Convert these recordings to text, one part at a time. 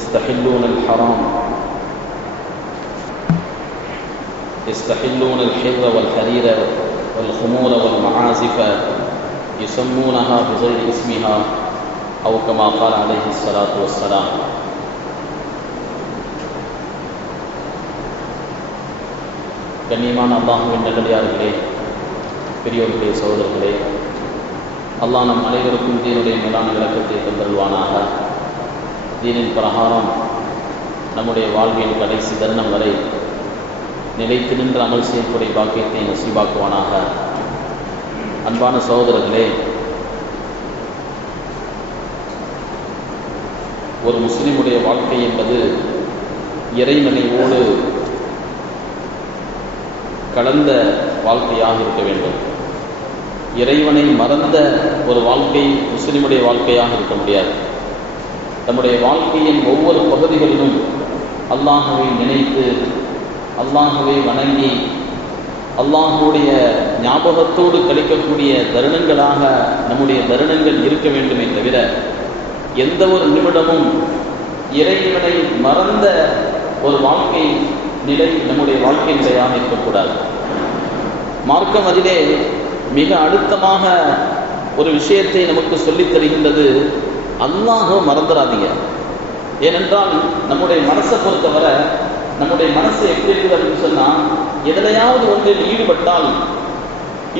يستحلون الحرام يستحلون الحر والحرير والخمور والمعازف يسمونها بغير اسمها أو كما قال عليه الصلاة والسلام. கண்ணியமான அல்லாஹ்வின் நல்லடியார்களே, பெரியோர்களே, சகோதரர்களே, அல்லாஹ் நம் அனைவருக்கும் தீனுடைய மேலான விளக்கத்தை தந்தருள்வானாக. தீனின் பிரகாரம் நம்முடைய வாழ்வின் கடைசி தருணம் வரை நிலைத்து நின்று அமல் செய்யக்கூடிய பாக்கியத்தை நசீபாக்குவானாக. அன்பான சகோதரர்களே, ஒரு முஸ்லிமுடைய வாழ்க்கை என்பது இறைநினைவோடு கலந்த வாழ்க்கையாக இருக்க வேண்டும். இறைவனை மறந்த ஒரு வாழ்க்கை முஸ்லிமுடைய வாழ்க்கையாக இருக்க முடியாது. நம்முடைய வாழ்க்கையின் ஒவ்வொரு பகுதிகளிலும் அல்லாஹ்வை நினைத்து, அல்லாஹ்வை வணங்கி, அல்லாஹ்வுடைய ஞாபகத்தோடு கழிக்கக்கூடிய தருணங்களாக நம்முடைய தருணங்கள் இருக்க வேண்டுமே தவிர எந்த ஒரு நிமிடமும் இறைவனை மறந்த ஒரு வாழ்க்கை நிலை நம்முடைய வாழ்க்கை நிலையாக இருக்கக்கூடாது. மார்க்கம் அதிலே மிக அழுத்தமாக ஒரு விஷயத்தை நமக்கு சொல்லித் தருகின்றது, அல்லாஹ் மறந்துடாதீங்க. ஏனென்றால் நம்முடைய மனசை பொறுத்தவரை நம்முடைய மனசு எப்படி இருக்குது அப்படின்னு சொன்னால், எதிலையாவது ஒன்றில் ஈடுபட்டால்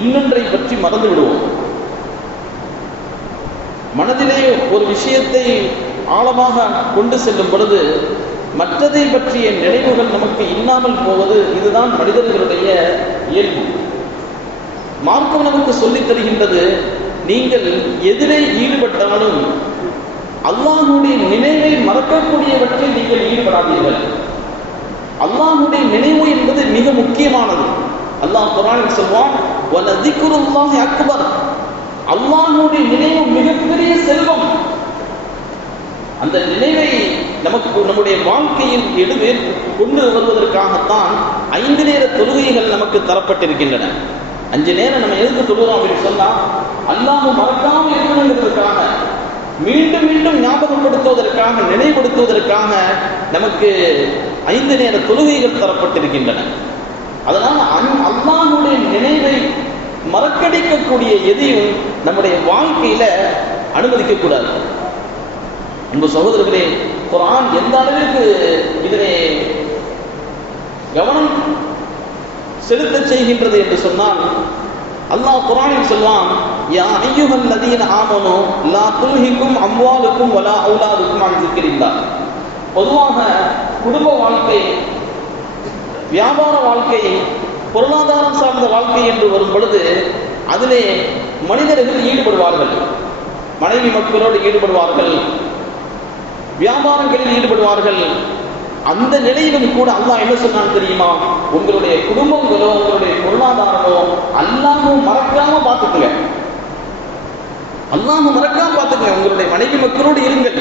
இன்னொன்றை பற்றி மறந்து விடுவோம். மனதிலே ஒரு விஷயத்தை ஆழமாக கொண்டு செல்லும் பொழுது மற்றதை பற்றிய நினைவுகள் நமக்கு இல்லாமல் போவது, இதுதான் மனிதர்களுடைய இயல்பு. மார்க்கம் நமக்கு சொல்லித் தருகின்றது, நீங்கள் எதிரே ஈடுபட்டாலும் அல்லாஹ்வுடைய நினைவை மறக்கக்கூடியவற்றில் நீங்கள் ஈடுபடாதீர்கள். அல்லாஹ்வுடைய நினைவு என்பது மிக முக்கியமானது. அல்லாஹ் குர்ஆனில் சொல்வான், வலதிக்ருல்லாஹி அக்பர். அல்லாஹ்வுடைய நினைவு மிகப்பெரிய செல்வம். அந்த நினைவை நமக்கு நம்முடைய வாழ்க்கையில் கொண்டு வருவதற்காகத்தான் 5 நேர தொழுகைகள் நமக்கு தரப்பட்டிருக்கின்றன. 5 நேரம் நம்ம எதுக்கு தொழுகிறோம் அப்படின்னு சொன்னா, அல்லாஹ் மறக்காம இருக்கணுங்கிறதுக்காக, மீண்டும் மீண்டும் ஞாபகப்படுத்துவதற்காக, நினைவுபடுத்துவதற்காக நமக்கு 5 நேர தொழுகைகள் தரப்பட்டிருக்கின்றன. அதனால் அல்லாஹ்வுடைய நினைவை மறக்கடிக்கக்கூடிய எதையும் நம்முடைய வாழ்க்கையில அனுமதிக்க கூடாது. அன்பு சகோதரர்களே, குர்ஆன் எந்த அளவிற்கு இதனை கவனம் செலுத்த செய்கின்றது என்று சொன்னால், அல்லாஹ் குர்ஆனில் சொல்வான், யா அய்யுஹல்லதீன ஆமனூ லா துல்ஹிக்கும் அம்வாலுக்கும் வலா அவுலாதுக்கும் அன் ஸிக்ரில்லாஹ். பொதுவாக குடும்ப வாழ்க்கை, வியாபார வாழ்க்கை, பொருளாதாரம் சார்ந்த வாழ்க்கை என்று வரும் பொழுது அதிலே மனிதர்கள் ஈடுபடுவார்கள். மனைவி மக்களோடு ஈடுபடுவார்கள், வியாபாரங்களில் ஈடுபடுவார்கள். அந்த நிலையிலும் கூட அல்லாஹ் என்ன சொன்னான் தெரியுமா? உங்களுடைய குடும்பங்களோ உங்களுடைய பொருளாதாரமோ அல்லாஹ்வும் மறக்காம பார்த்துக்குங்க. அல்லாஹ் மறக்காம பார்த்துக்குங்க. உங்களுடைய மனைவி மக்களோடு இருங்கள்,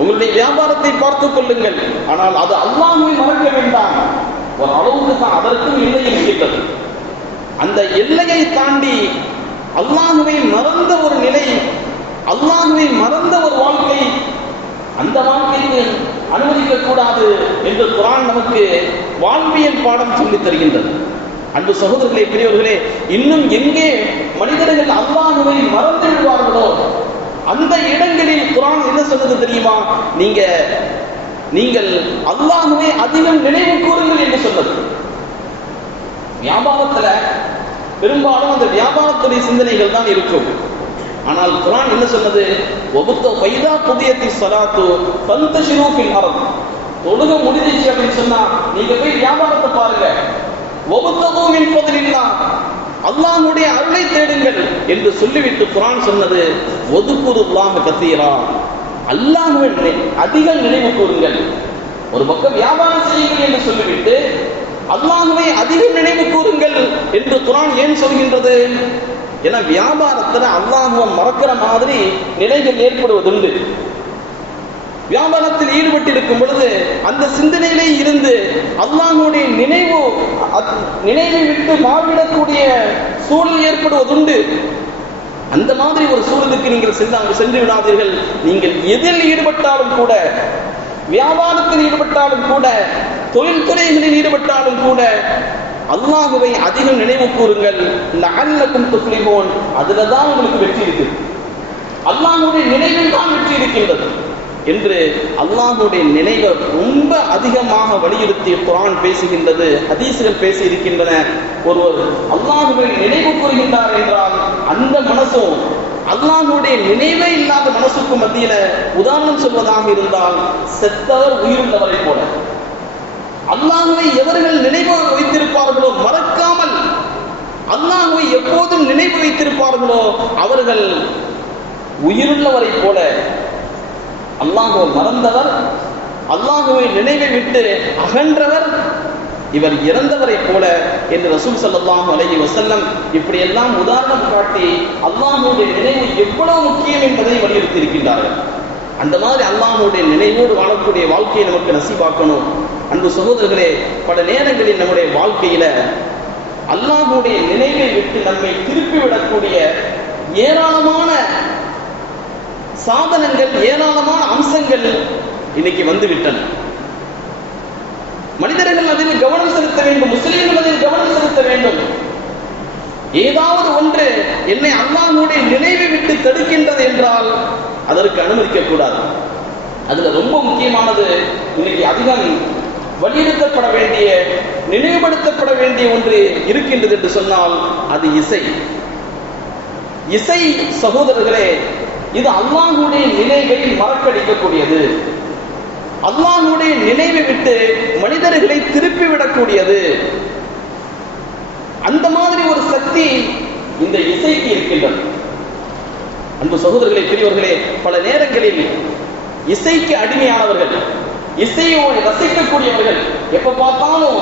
உங்களுடைய வியாபாரத்தை பார்த்துக் கொள்ளுங்கள். ஆனால் அது அல்லாஹ்வை மறக்க வேண்டாம். ஒரு அளவுக்கு தான் அதற்கும் எல்லை இருக்கின்றது. அந்த எல்லையை தாண்டி அல்லாஹ்வை மறந்த ஒரு நிலை, அல்லாஹ்வை மறந்த ஒரு வாழ்க்கை, அந்த வாழ்க்கையை அனுமதிக்க கூடாது என்று குர்ஆன் நமக்கு வாழ்வியல் பாடம் சொல்லித் தருகின்றது. அன்பு சகோதரர்களே, பெரியவர்களே, இன்னும் எங்கே மனிதர்கள் அல்லாஹ்வை மறந்து விடுவார்களோ அந்த இடங்களில் குர்ஆன் என்ன சொல்றது தெரியுமா? நீங்கள் அல்லாஹ்வை அதிகம் நினைவு கூறுங்கள் என்று சொன்னது. வியாபாரத்துல பெரும்பாலும் அந்த வியாபாரத்துடைய சிந்தனைகள் தான் இருக்கும். ஆனால் குர்ஆன் என்ன சொன்னது? வபுத்த ஃபைதா குதியத்தி ஸலாத்து ஃபந்தஷிரு ஃபில் அர்த். தொழுகை முடிஞ்சிச்சு அப்படின்னு சொன்னா நீங்க போய் வியாபாரத்தை பாருங்க. வபுத்தகு மின் ஃபத்லில்லாஹ், அல்லாஹ்வுடைய அருளை தேடுங்கள் என்று சொல்லிவிட்டு குர்ஆன் சொன்னது வதுகுருல்லாஹ கஸீரா, அல்லாஹ்வை அதிக நினைவு கூறுங்கள். ஒரு பக்கம் வியாபாரம் செய்யுங்கள் என்று சொல்லிவிட்டு அல்லாஹ்வை அதிக நினைவு கூறுங்கள் என்று குர்ஆன் ஏன் சொல்கின்றது? ஏன்னா வியாபாரத்துல அல்லாஹ்வை மறக்கிற மாதிரி நிலைகள் ஏற்படுவதுண்டு. வியாபாரத்தில் ஈடுபட்டிருக்கும் பொழுது அந்த சிந்தனையிலே இருந்து அல்லாஹ்வுடைய நினைவை விட்டு மாறிவிடக்கூடிய சூழல் ஏற்படுவதுண்டு. அந்த மாதிரி ஒரு சூழலுக்கு நீங்கள் சென்று விடாதீர்கள். நீங்கள் எதில் ஈடுபட்டாலும் கூட வியாபாரத்தில் ஈடுபட்டாலும் கூட, தொழில்துறைகளில் ஈடுபட்டாலும் கூட அல்லாஹுவை அதிகம் நினைவு கூறுங்கள். லஅல்லக்கும் துஃப்லிஹூன், அதுலதான் உங்களுக்கு வெற்றி இருக்கு. அல்லாஹுடைய நினைவில் தான் வெற்றி இருக்கின்றது என்று அல்லாஹுடைய நினைவை ரொம்ப அதிகமாக வலியுறுத்தி குர்ஆன் பேசுகின்றது, ஹதீஸ்கள் பேசி இருக்கின்றன. ஒருவர் அல்லாஹுவை நினைவு கூறுகின்றார் என்றால் அந்த மனசும் அல்லாஹுடைய நினைவே இல்லாத மனசுக்கு மத்தியில உதாரணம் சொல்வதாக இருந்தால் செத்தவர் உயிருள்ளவரை போல. அல்லாஹுவை எவர்கள் நினைவு வைத்திருப்பார்களோ, மறக்காமல் அல்லாஹுவை எப்போதும் நினைவு வைத்திருப்பார்களோ அவர்கள் உயிருள்ளவரை போல. அல்லாஹுவை மறந்தவர், அல்லாஹுவை நினைவை விட்டு அகன்றவர் இவர் இறந்தவரை போல என்று ரசூல் ஸல்லல்லாஹு அலைஹி வஸல்லம் இப்படியெல்லாம் உதாரணம் காட்டி அல்லாஹுடைய நினைவு எவ்வளவு முக்கியம் என்பதை வலியுறுத்தி இருக்கின்றார்கள். அந்த மாதிரி அல்லாஹுடைய நினைவோடு வாழக்கூடிய வாழ்க்கையை நமக்கு நசீபாக்கணும். அன்பு சகோதரர்களே, பல நேரங்களில் நம்முடைய வாழ்க்கையில அல்லாஹுடைய நினைவை விட்டு நம்மை திருப்பிவிடக்கூடிய ஏராளமான சாதனங்கள், ஏராளமான அம்சங்கள் இன்னைக்கு வந்துவிட்டன. மனிதர்கள் அதில் கவனம் செலுத்த வேண்டும், முஸ்லிம்கள் அதில் கவனம் செலுத்த வேண்டும். ஏதாவது ஒன்று என்னை அல்லாஹ்வுடைய நினைவை விட்டு தடுக்கின்றது என்றால் அதற்கு அனுமதிக்க கூடாது. அதுல ரொம்ப முக்கியமானது, இன்னைக்கு அதிகம் வலியுறுத்தப்பட வேண்டிய, நினைவுபடுத்தப்பட வேண்டிய ஒன்று இருக்கின்றது என்று சொன்னால் அது இசை. இசை சகோதரர்களே, இது அல்லாஹ்வுடைய நினைவை மறக்கடிக்கக்கூடியது, அல்லாஹ்வுடைய நினைவை விட்டு மனிதர்களை திருப்பிவிடக்கூடியது. அந்த மாதிரி ஒரு சக்தி இந்த இசைக்கு இருக்கின்றது. அன்பு சகோதரர்களே, பெரியவர்களே, பல நேரங்களில் இசைக்கு அடிமையானவர்கள், இசையோடு ரசிக்கக்கூடியவர்கள், எப்ப பார்த்தாலும்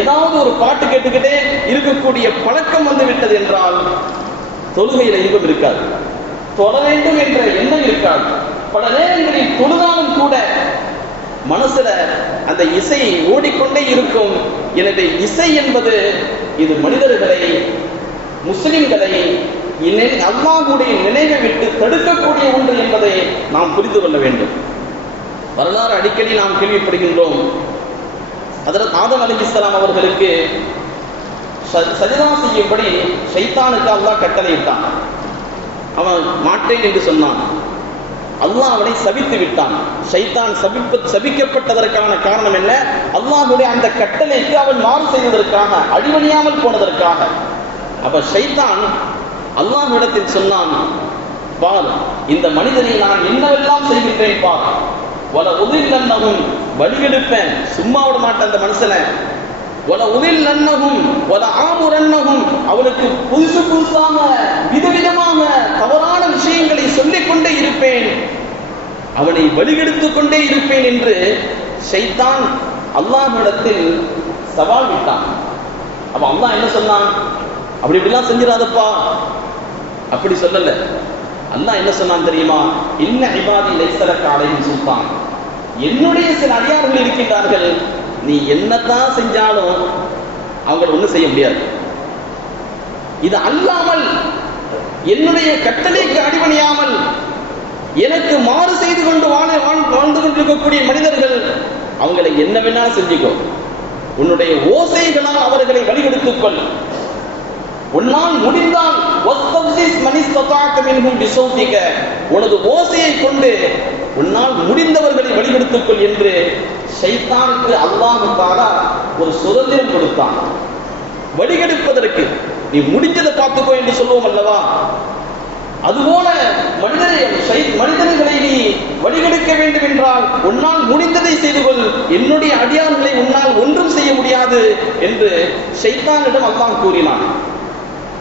ஏதாவது ஒரு பாட்டு கேட்டுக்கிட்டே இருக்கக்கூடிய பழக்கம் வந்து விட்டது என்றால் தொழுகையில இன்பம் இருக்காது, தொழ வேண்டும் என்ற எண்ணம் இருக்காது. பல நேரங்களில் தொழுதாலும் கூட மனசுல அந்த இசை ஓடிக்கொண்டே இருக்கும். எனவே இசை என்பது இது மனிதர்களை, முஸ்லிம்களை அல்லாஹ்வுடைய நினைவை விட்டு தடுக்கக்கூடிய ஒன்று என்பதை நாம் புரிந்து கொள்ள வேண்டும். வரலாறு அடிக்கடி நாம் கேள்விப்படுகின்றோம். ஹஜ்ரத் ஆதம் அலைஹிஸ்ஸலாம் அவர்களுக்கு சஜ்தா செய்யும்படி ஷைத்தானுக்கு அல்லாஹ் கட்டளையிட்டான். அவன் மாட்டேன் என்று சொன்னான். அல்லாஹ் அவனை சபித்து விட்டான். ஷைத்தான் சபிக்கப்பட்டதற்கான காரணம் என்ன? அல்லாஹ்வுடைய அந்த கட்டளைக்கு அவன் மாறு செய்வதற்காக, அடிபணியாமல் போனதற்காக. அப்ப ஷைத்தான் அல்லாஹ்விடத்தில் சொன்னான், பார், இந்த மனிதனை நான் என்னவெல்லாம் செய்கின்றேன் பார், வல உதில்லன்னஹும், வழிகெடுப்பேன், சும்மா விட மாட்டேன் அந்த மனுஷனை, வல உதில்லன்னஹும் வல ஆமுரன்னஹும், அவனுக்கு புதுசு புதுசாக விதவிதமாக தவறான விஷயங்களை சொல்லிக் கொண்டே இருப்பேன், அவனை வழிகெடுத்துக் கொண்டே இருப்பேன் என்று ஷைத்தான் அல்லாஹ்விடத்தில் சவால் விட்டான். அப்ப அல்லாஹ் என்ன சொன்னான்? அப்படி இப்படிலாம் செஞ்சிடாதப்பா, அப்படி சொல்லல. அல்லாஹ் என்ன சொன்னான் தெரியுமா? இன்ன இபாதி லைஸ லக அலைஹிம் சுல்தான், என்னுடைய சில அடியார்கள் இருக்கின்றார்கள், நீ என்னத்தான் செஞ்சாலும் அவங்களை ஒன்றும் செய்ய முடியாது. இது அல்லாமல், என்னுடைய கட்டளைக்கு அடிபணியாமல் எனக்கு மாறு செய்து கொண்டு வாழ்ந்து கொண்டிருக்கக்கூடிய மனிதர்கள், அவங்களை என்ன வேணாலும் செஞ்சுக்கோ, உன்னுடைய ஓசைகளால் அவர்களை வழிகெடுத்துக்கொள், உன்னால் முடிந்தால் உனது ஓசையை கொண்டு உன்னால் முடிந்தவர்களை வழிகெடுத்துக்கொள் என்று ஷைத்தானுக்கு அல்லாஹ் தஆலா ஒரு சுதந்திரம் கொடுத்தான். வழிகெடுப்பதற்கு நீ முடிஞ்சதை பார்த்துக்கோ என்று சொல்லுவோம் அல்லவா? அதுபோல மனிதர்களை நீ வழிகெடுக்க வேண்டும் என்றால் உன்னால் முடிந்ததை செய்து கொள், என்னுடைய அடியார்களை உன்னால் ஒன்றும் செய்ய முடியாது என்று ஷைத்தானிடம் அல்லாஹ் கூறினான்.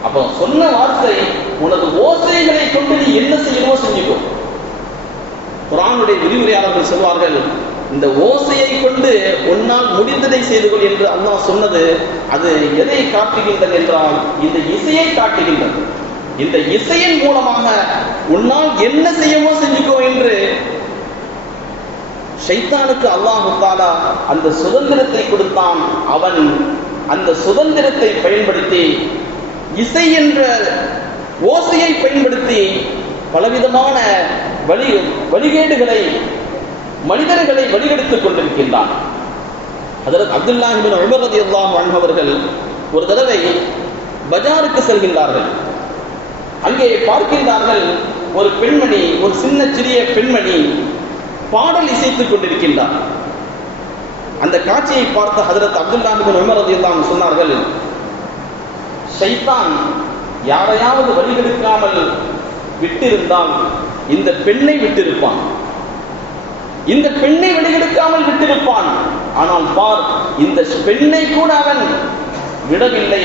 அப்போ சொன்ன வார்த்தை, உனது ஓசைகளை கொண்டு நீ என்ன செய்யணுமோ செஞ்சுக்கோ. குர்ஆனுடைய விரிவுரையாளர்கள் சொல்வார்கள், இந்த ஓசையை கொண்டு உன்னால் முடிந்ததை செய்து கொள் என்று அல்லாஹ் சொன்னது, அது எதை காட்டுகின்றது என்றால் இந்த இசையை காட்டுகின்றது. இந்த இசையின் மூலமாக உன்னால் என்ன செய்யவோ செஞ்சுக்கோ என்று ஷைத்தானுக்கு அல்லாஹ் தஆலா அந்த சுதந்திரத்தை கொடுத்தான். அவன் அந்த சுதந்திரத்தை பயன்படுத்தி, இசை என்ற ஓசையை பயன்படுத்தி பலவிதமான வழிகேடுகளை மனிதர்களை வழிகெடுத்துக் கொண்டிருக்கின்றான். ஹஜ்ரத் அப்துல்லாஹ் இப்னு உமர் ரலியல்லாஹு அன்ஹு அவர்கள் ஒரு தடவை பஜாருக்கு செல்கின்றார்கள். அங்கே பார்க்கின்றார்கள் ஒரு பெண்மணி, ஒரு சிறிய பெண்மணி பாடல் இசைத்துக் கொண்டிருக்கின்றார். அந்த காட்சியை பார்த்த ஹஜ்ரத் அப்துல்லாஹ் இப்னு உமர் ரலியல்லாஹு அன்ஹு சொன்னார்கள், ஷைத்தான் யாரையாவது வழிகெடுக்காமல் விட்டிருந்தால் இந்த பெண்ணை விட்டிருப்பான், இந்த பெண்ணை வழிகெடுக்காமல் விட்டிருப்பான். ஆனால் பார், இந்த பெண்ணை கூட அவன் விடவில்லை,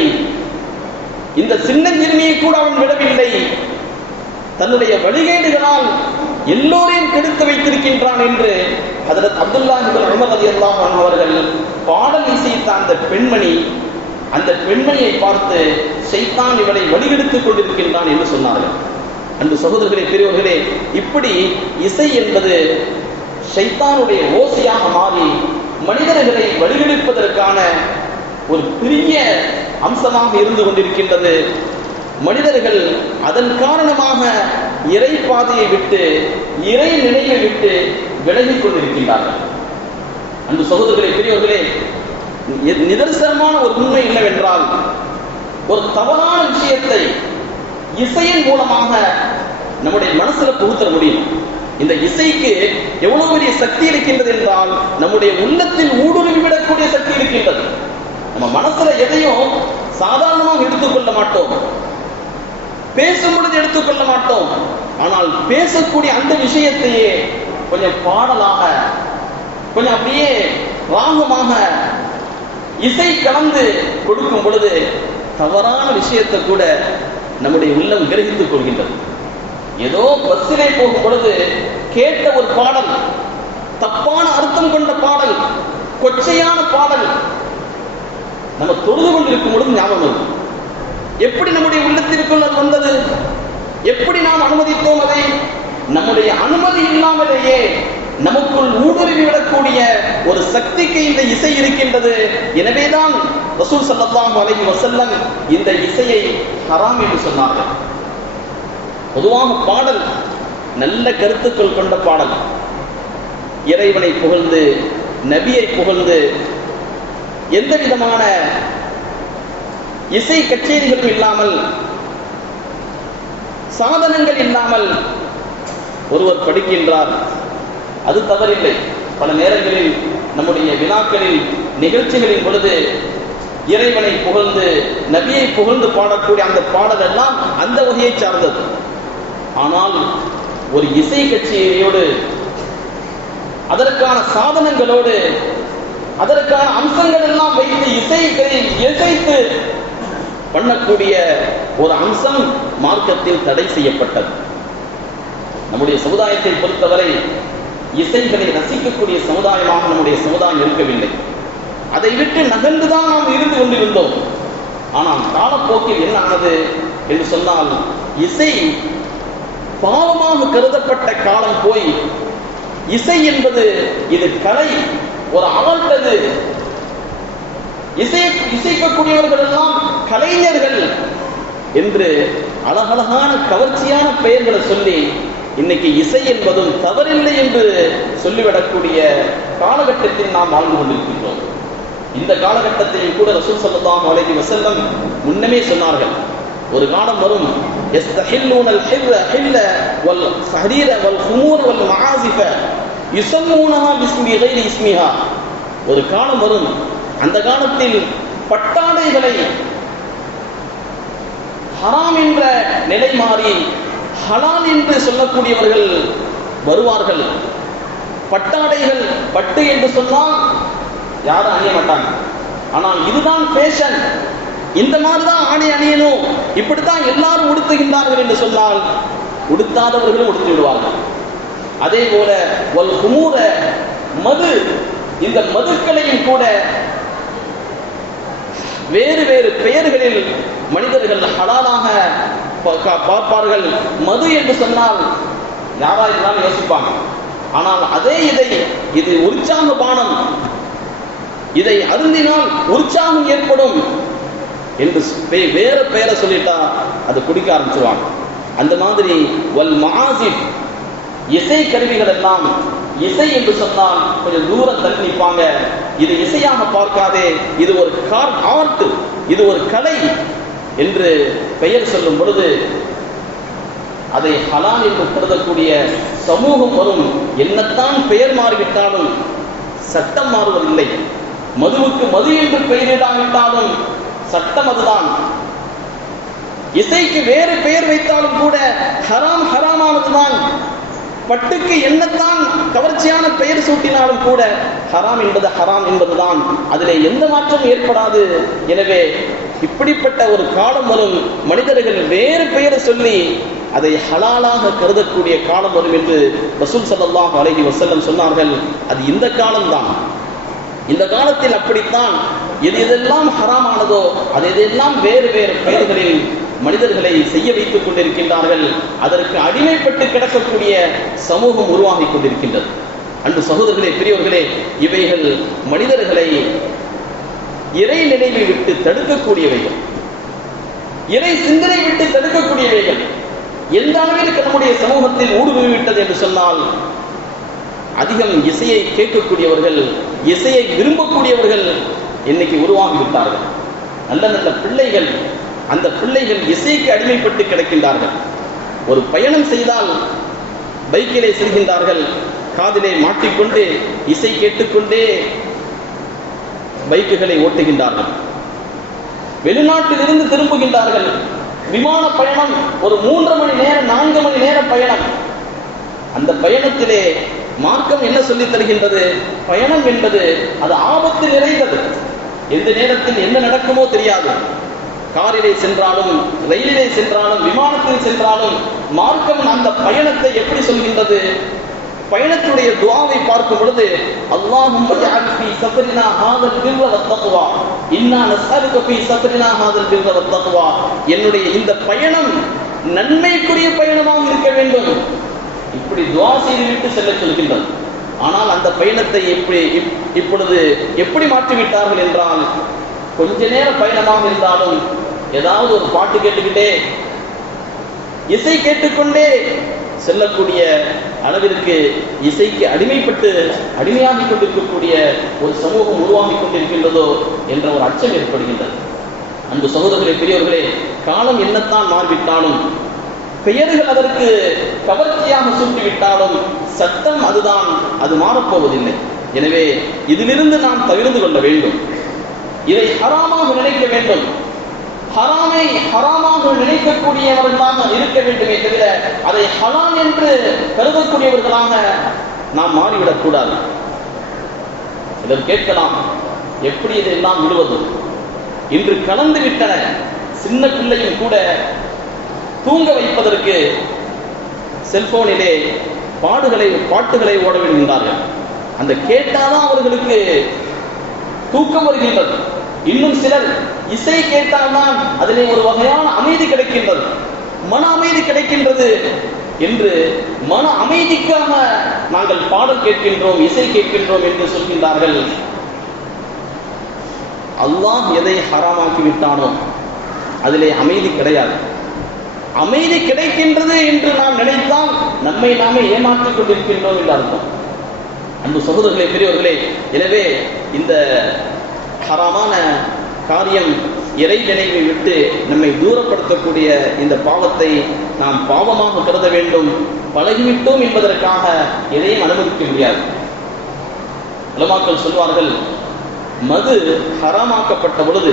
இந்த சின்னஞ்சிறுமியை கூட அவன் விடவில்லை. தன்னுடைய வழிகேடுகளால் எல்லோரையும் கெடுத்து வைத்திருக்கின்றான் என்று ஹஜ்ரத் அப்துல்லாஹ் இப்னு உமர் ரலியல்லாஹு அன்ஹு அவர்கள் பாடல் இசைத்த அந்த பெண்மணியை பார்த்து ஷைத்தான் இவளை வழிகெடுத்துக் கொண்டிருக்கின்றான் என்று சொன்னார்கள். அன்பு சகோதரர்களே, பெரியவர்களே, இப்படி இசை என்பது ஷைத்தானுடைய ஓசையாக மாறி மனிதர்களை வழிகெடுப்பதற்கான ஒரு பெரிய அம்சமாக இருந்து கொண்டிருக்கின்றது. மனிதர்கள் அதன் காரணமாக இறை பாதையை விட்டு, இறை நிலையை விட்டு விலகிக் கொண்டிருக்கின்றார்கள். அன்பு சகோதரர்களே, பெரியவர்களே, நிதர்சனமான ஒரு உண்மை என்னவென்றால், ஒரு தவறான விஷயத்தை இசையின் மூலமாக நம்முடைய மனசுல புகுத்த முடியும். இந்த இசைக்கு எவ்வளவு பெரிய சக்தி இருக்கின்றது என்றால், நம்முடைய உள்ளத்தில் ஊடுருவிவிடக்கூடிய சக்தி இருக்கின்றது. நம்ம மனசுல எதையும் சாதாரணமாக எடுத்துக்கொள்ள மாட்டோம், பேசும் பொழுது எடுத்துக்கொள்ள மாட்டோம். ஆனால் பேசக்கூடிய அந்த விஷயத்தையே கொஞ்சம் பாடலாக, கொஞ்சம் அப்படியே ராகமாக இசை கலந்து கொடுக்கும் பொழுது தவறான விஷயத்தை கூட நம்முடைய உள்ளம் கிரகித்துக் கொள்கின்றது. ஏதோ பஸ்ஸிலே போகும் பொழுது கேட்ட ஒரு பாடல், தப்பான அர்த்தம் கொண்ட பாடல், கொச்சையான பாடல், நம்ம தொழுது கொண்டிருக்கும் பொழுது ஞாபகம் இருக்கும். எப்படி நம்முடைய உள்ளத்திற்குள் அது வந்தது? எப்படி நாம் அனுமதித்தோம் அதை? நம்முடைய அனுமதி இல்லாமலேயே நமக்குள் ஊடுருவி விடக்கூடிய ஒரு சக்திக்கு இந்த இசை இருக்கின்றது. எனவேதான் ரசூல் ஸல்லல்லாஹு அலைஹி வஸல்லம் இந்த இசையை ஹராம் என்று சொன்னார்கள். பொதுவாக பாடல் நல்ல கருத்துக்கள் கொண்ட பாடல், இறைவனை புகழ்ந்து, நபியை புகழ்ந்து, எந்த விதமான இசை கச்சேரிகளும் இல்லாமல், சாதனங்கள் இல்லாமல் ஒருவர் படிக்கின்றார், அது தவறில்லை. பல நேரங்களில் நம்முடைய வினாக்களில், நிகழ்ச்சிகளின் பொழுது இறைவனை புகழ்ந்து, நபியை புகழ்ந்து பாடக்கூடிய அந்த பாடல் எல்லாம் அந்த வகையை சார்ந்தது. ஆனால் ஒரு இசை கச்சேரியோடு, அதற்கான சாதனங்களோடு, அதற்கான அம்சங்கள் எல்லாம் வைத்து இசைகளை இசைத்து பண்ணக்கூடிய ஒரு அம்சம் மார்க்கத்தில் தடை செய்யப்பட்டது. நம்முடைய சமுதாயத்தை பொறுத்தவரை இசைகளை ரசிக்கக்கூடிய சமுதாயமாக நம்முடைய சமுதாயம் இருக்கவில்லை. அதை விட்டு நகர்ந்துதான் நாம் இருந்து கொண்டிருந்தோம். ஆனால் காலப்போக்கில் என்ன ஆனது என்று சொன்னால், இசை பாவமாக கருதப்பட்ட காலம் போய், இசை என்பது இது கலை, ஒரு ஆழ்த்தது, இசைக்கக்கூடியவர்கள் எல்லாம் கலைஞர்கள் என்று அழகழகான கவர்ச்சியான பெயர்களை சொல்லி இன்னைக்கு இசை என்பதும் தவறில்லை என்று சொல்லிவிடக்கூடிய காலகட்டத்தில் நாம் வாழ்ந்து கொண்டிருக்கின்றோம். இந்த காலகட்டத்தையும் கூட ரசூல் ஸல்லல்லாஹு அலைஹி வஸல்லம் முன்னமே சொன்னார்கள். ஒரு காலம் வரும், யஸ்தஹில்லூனல் ஹில்ல வல் ஃபஹரீர வல் ஃபுமூர் வல் மஆசிஃப யுஸம்மூனஹா பிஸ்மி கைரி இஸ்மிஹா. ஒரு காலம் வரும், அந்த காலத்தில் பட்டாடைகளை ஹராம் என்ற நிலை மாறி ஹலால் என்று சொல்லக்கூடியவர்கள் வருவார்கள். பட்டாடைகள், பட்டு என்று சொன்னால் யாரும் அணிய மாட்டாங்க. ஆனால் இதுதான் ஃபேஷன், இந்த மாதிரிதான் ஆணை அணியணும், இப்படித்தான் எல்லாரும் உடுத்துகின்றார்கள் என்று சொன்னால் உடுத்தாதவர்களும் உடுத்து விடுவார்கள். அதே போல வல் ஹுமூர, மது, இந்த மதுக்களையும் கூட வேறு வேறு பெயர்களில் மனிதர்கள் ஹலாலாக பார்ப்பார்கள். மது என்று சொன்னால் யாரா இருந்தாலும் யோசிப்பாங்க. ஆனால் அதே இது உற்சாக பானம், இதை அருந்தினால் உற்சாகம் ஏற்படும் என்று வேற பெயரை சொல்லிட்டா அது குடிக்க ஆரம்பிச்சுவாங்க. அந்த மாதிரி வல் மஆசிஃப், இசை கருவிகள் எல்லாம் இசை என்று சொன்னால் கொஞ்சம் தூரம் தள்ளி நிற்பாங்க. இது இசையாக பார்க்காதே, இது ஒரு ஆர்ட், இது ஒரு கலை என்று பெயர் சொல்லும் பொழுது அதை ஹலால் என்று கருதக்கூடிய சமூகம் வரும். என்னத்தான் பெயர் மாறிவிட்டாலும் சட்டம் மாறுவதில்லை. மதுவுக்கு மது என்று பெயரிடாவிட்டாலும் சட்டம் அதுதான். இசைக்கு வேறு பெயர் வைத்தாலும் கூட ஹராம் ஹராமானதுதான். பட்டுக்கு என்னத்தான் கவர்ச்சியான பெயர் சூட்டினாலும் கூட ஹராம் என்பது ஹராம் என்பதுதான். அதிலே எந்த மாற்றம் ஏற்படாது. எனவே இப்படிப்பட்ட ஒரு காலம் வரும், மனிதர்கள் வேறு பெயரை சொல்லி அதை ஹலாலாக கருதக்கூடிய காலம் வரும் என்று ரசூல் ஸல்லல்லாஹு அலைஹி வஸல்லம் சொன்னார்கள். அது இந்த காலம்தான். இந்த காலத்தில் அப்படித்தான் எது எதெல்லாம் ஹராமானதோ அது எதெல்லாம் வேறு வேறு பெயர்களில் மனிதர்களை செய்ய வைத்துக் கொண்டிருக்கின்றார்கள். அதற்கு அடிமைப்பட்டு கிடக்கக்கூடிய சமூகம் உருவாகி கொண்டிருக்கின்றது. அன்பு சகோதரர்களே, பெரியவர்களே, இவைகள் மனிதர்களை இறை நினைவை விட்டு தடுக்கக்கூடியவைகள், இறை சிந்தனை விட்டு தடுக்கக்கூடியவைகள். எந்த அளவிற்கு நம்முடைய சமூகத்தில் ஊடுருவிவிட்டது என்று சொன்னால், அதிகம் இசையை கேட்கக்கூடியவர்கள், இசையை விரும்பக்கூடியவர்கள் இன்னைக்கு உருவாகிவிட்டார்கள். நல்ல நல்ல பிள்ளைகள், அந்த பிள்ளைகள் இசைக்கு அடிமைப்பட்டு கிடக்கின்றார்கள். ஒரு பயணம் செய்தால் பைக்கிலே செல்கின்றார்கள், காதிலே மாட்டிக்கொண்டு இசை கேட்டுக்கொண்டே பைக்குகளை ஓட்டுகின்றார்கள். வெளிநாட்டிலிருந்து திரும்புகின்றார்கள், விமான பயணம் ஒரு 3 மணி நேரம் 4 மணி நேர பயணம். அந்த பயணத்திலே மார்க்கம் என்ன சொல்லித் தருகின்றது? பயணம் என்பது அது ஆபத்து நிறைந்தது. எந்த நேரத்தில் என்ன நடக்குமோ தெரியாது. காரிலே சென்றாலும், ரயிலிலே சென்றாலும், விமானத்தில் சென்றாலும் மார்க்கம் அந்த பயணத்தை எப்படி சொல்கின்றது? பயணத்துடைய துஆவை பார்க்கும் பொழுது, அல்லாஹும்ம ஜஅல் ஃபீ சஃபரினா ஹாதல் பிர்ர வத்தக்வா, இன்னா நஸ்அலுக ஃபீ சஃபரினா ஹாதல் பிர்ர வத்தக்வா, என்னுடைய இந்த பயணம் நன்மைக்குரிய பயணமாக இருக்க வேண்டும். இப்படி துஆ செய்துவிட்டு செல்ல சொல்கின்றது. ஆனால் அந்த பயணத்தை இப்பொழுது எப்படி மாற்றிவிட்டார்கள் என்றால், கொஞ்ச நேர பயணமாக இருந்தாலும் ஏதாவது ஒரு பாட்டு கேட்டுக்கிட்டே, இசை கேட்டுக்கொண்டே செல்லக்கூடிய அளவிற்கு இசைக்கு அடிமையாகிக் கொண்டிருக்கக்கூடிய ஒரு சமூகம் உருவாகிக் கொண்டிருக்கின்றதோ என்ற ஒரு அச்சம் ஏற்படுகின்றது. அன்பு சகோதரர்களே, பெரியவர்களே, காலம் என்னத்தான் மாறிவிட்டாலும், பெயர்கள் அதற்கு கவர்ச்சியாக சூட்டிவிட்டாலும் சட்டம் அதுதான், அது மாறப்போவதில்லை. எனவே இதிலிருந்து நாம் தவிர்த்து கொள்ள வேண்டும். இதை ஹராமாக நினைக்க வேண்டும். ஹராமை ஹராமாக நினைக்கக்கூடியவர்களாக இருக்க வேண்டுமே தவிர அதை ஹலால் என்று கருதக்கூடியவர்களாக நாம் மாறிவிடக் கூடாது. இதில் கேட்கலாம், எப்படி இதெல்லாம் விடுவது? இன்று கலந்து விட்டன. சின்ன பிள்ளையும் கூட தூங்க வைப்பதற்கு செல்போனிலே பாட்டுகளை ஓட விடுகின்றார்கள். அந்த கேட்டாதான் அவர்களுக்கு தூக்கம் வருகின்றது. இன்னும் சிலர் இசை கேட்டால்தான் அதிலே ஒரு வகையான அமைதி கிடைக்கின்றது, மன அமைதி கிடைக்கின்றது என்று மன அமைதிக்காக நாங்கள் பாடல் கேட்கின்றோம், இசை கேட்கின்றோம் என்று சொல்கின்றார்கள். அல்லாஹ் எதை ஹராமாக்கி விட்டானோ அதிலே அமைதி கிடையாது. அமைதி கிடைக்கின்றது என்று நாம் நினைத்தால் நம்மை நாமே ஏமாற்றிக் கொண்டிருக்கின்றோம் என்று அர்த்தம். அன்பு சகோதரர்களே, பெரியவர்களே, எனவே இந்த ஹராமான காரியம், இறை நினைவை விட்டு நம்மை தூரப்படுத்தக்கூடிய இந்த பாவத்தை நாம் பாவமாக கருத வேண்டும். பழகிவிட்டோம் என்பதற்காக எதையும் அனுமதிக்க முடியாது. உலமாக்கள் சொல்வார்கள், மது ஹராமாக்கப்பட்ட பொழுது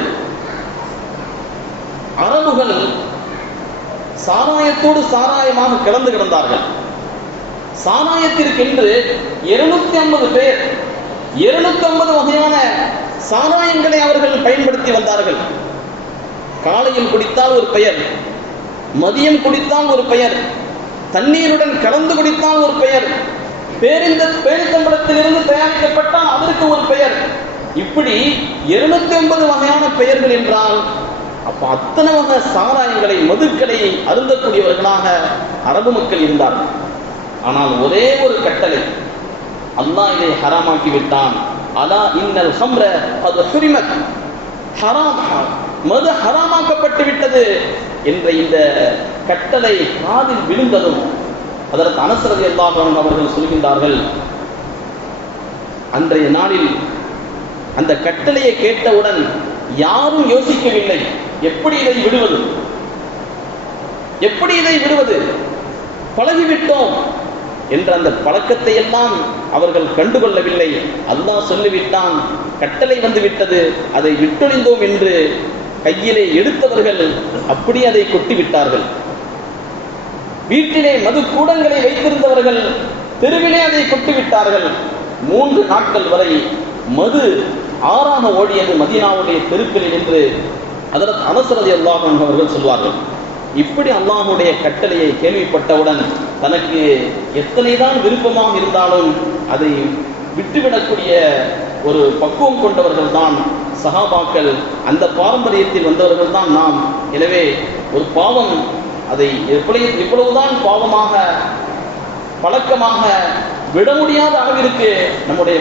அரபுகள் சாராயத்தோடு சாராயமாக கலந்து கிடந்தார்கள். சாராயத்திற்கென்று 250 பேர் 250 வகையான சாராயங்களை அவர்கள் பயன்படுத்தி வந்தார்கள். காலையில் குடித்தால் ஒரு பெயர், மதியம் குடித்தால் ஒரு பெயர், தண்ணீருடன் கலந்து குடித்தால் ஒரு பெயர், பேரித்தம்பளத்திலிருந்து தயாரிக்கப்பட்டால் அதற்கு ஒரு பெயர். இப்படி 250 வகையான பெயர்கள் என்றால் அப்ப அத்தனை வகை சாராயங்களை, மதுக்களை அருந்தக்கூடியவர்களாக அரபு மக்கள் இருந்தார்கள். ஆனால் ஒரே ஒரு கட்டளை, அல்லாஹ் இதை ஹராமாக்கி விட்டான். அலா இன்னல் ஹம்ர அது ஹுரிமத், ஹராம், மது ஹராமாக்கப்பட்டு விட்டது என்ற இந்த கட்டளை காதில் விழுந்ததும் அதற்கு அனஸ் ரலியல்லாஹு அன்ஹு அவர்கள் சொல்கின்றார்கள், அன்றைய நாளில் அந்த கட்டளையை கேட்டவுடன் யாரும் யோசிக்கவில்லை, எப்படி இதை விடுவது, எப்படி இதை விடுவது, பழகிவிட்டோம் என்ற அந்த பழக்கத்தை எல்லாம் அவர்கள் கண்டுகொள்ளவில்லை. அல்லாஹ் சொல்லிவிட்டான், கட்டளை வந்து விட்டது, அதை விட்டொழிந்தோம் என்று கையிலே எடுத்தவர்கள் அப்படி அதை கொட்டிவிட்டார்கள். வீட்டிலே மது கூடங்களை வைத்திருந்தவர்கள் தெருவிலே அதை கொட்டிவிட்டார்கள். 3 நாட்கள் வரை மது ஆறாக ஓடியது மதீனாவுடைய தெருக்களில் என்று ஹஜ்ரத் அனஸ் ரலியல்லாஹு அன்ஹு அவர்கள் சொல்வார்கள். இப்படி அல்லாஹ்வுடைய கட்டளையை கேள்விப்பட்டவுடன் தனக்கு எத்தனைதான் விருப்பமாக இருந்தாலும் அதை விட்டுவிடக்கூடிய ஒரு பக்குவம் கொண்டவர்கள் தான் சஹாபாக்கள். அந்த பாரம்பரியத்தில் வந்தவர்கள் தான் நாம். எனவே ஒரு பாவம் அதை எவ்வளவுதான் பாவமாக பழக்கமாக விட முடியாத அளவிற்கு நம்முடைய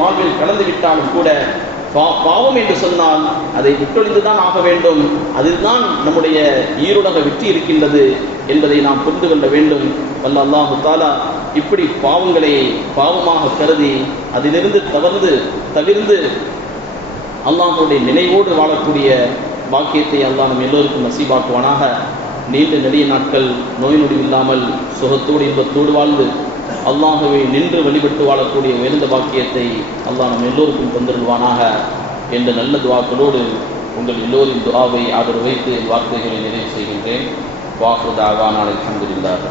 வாழ்வில் கலந்து விட்டாலும் கூட பாவம் என்று சொன்னால் அதை விட்டொழிந்துதான் ஆக வேண்டும். அதுதான் நம்முடைய ஈருலக வெற்றி இருக்கின்றது என்பதை நாம் புரிந்து கொள்ள வேண்டும். வல்ல அல்லாஹு தஆலா இப்படி பாவங்களை பாவமாக கருதி அதிலிருந்து தவிர்ந்து அல்லாஹ்வுடைய நினைவோடு வாழக்கூடிய பாக்கியத்தை அல்லாஹ் நம் எல்லோருக்கும் நசீபாக்குவானாக. நீண்ட நெடிய நாட்கள் நோய் நொடி இல்லாமல் சுகத்தோடு இன்பத்தோடு வாழ்ந்து அல்லாஹ்வை நின்று வழிபட்டு வாழக்கூடிய உயர்ந்த பாக்கியத்தை அல்லாஹ் நம் எல்லோருக்கும் தந்திருவானாக என்ற நல்ல துஆக்களோடு உங்கள் எல்லோரின் துஆவை ஆதரவு வைத்து வார்த்தைகளை நிறைவு செய்கின்றேன். வாஹிரு தஅவானா அல்ஹம்துலில்லாஹ்.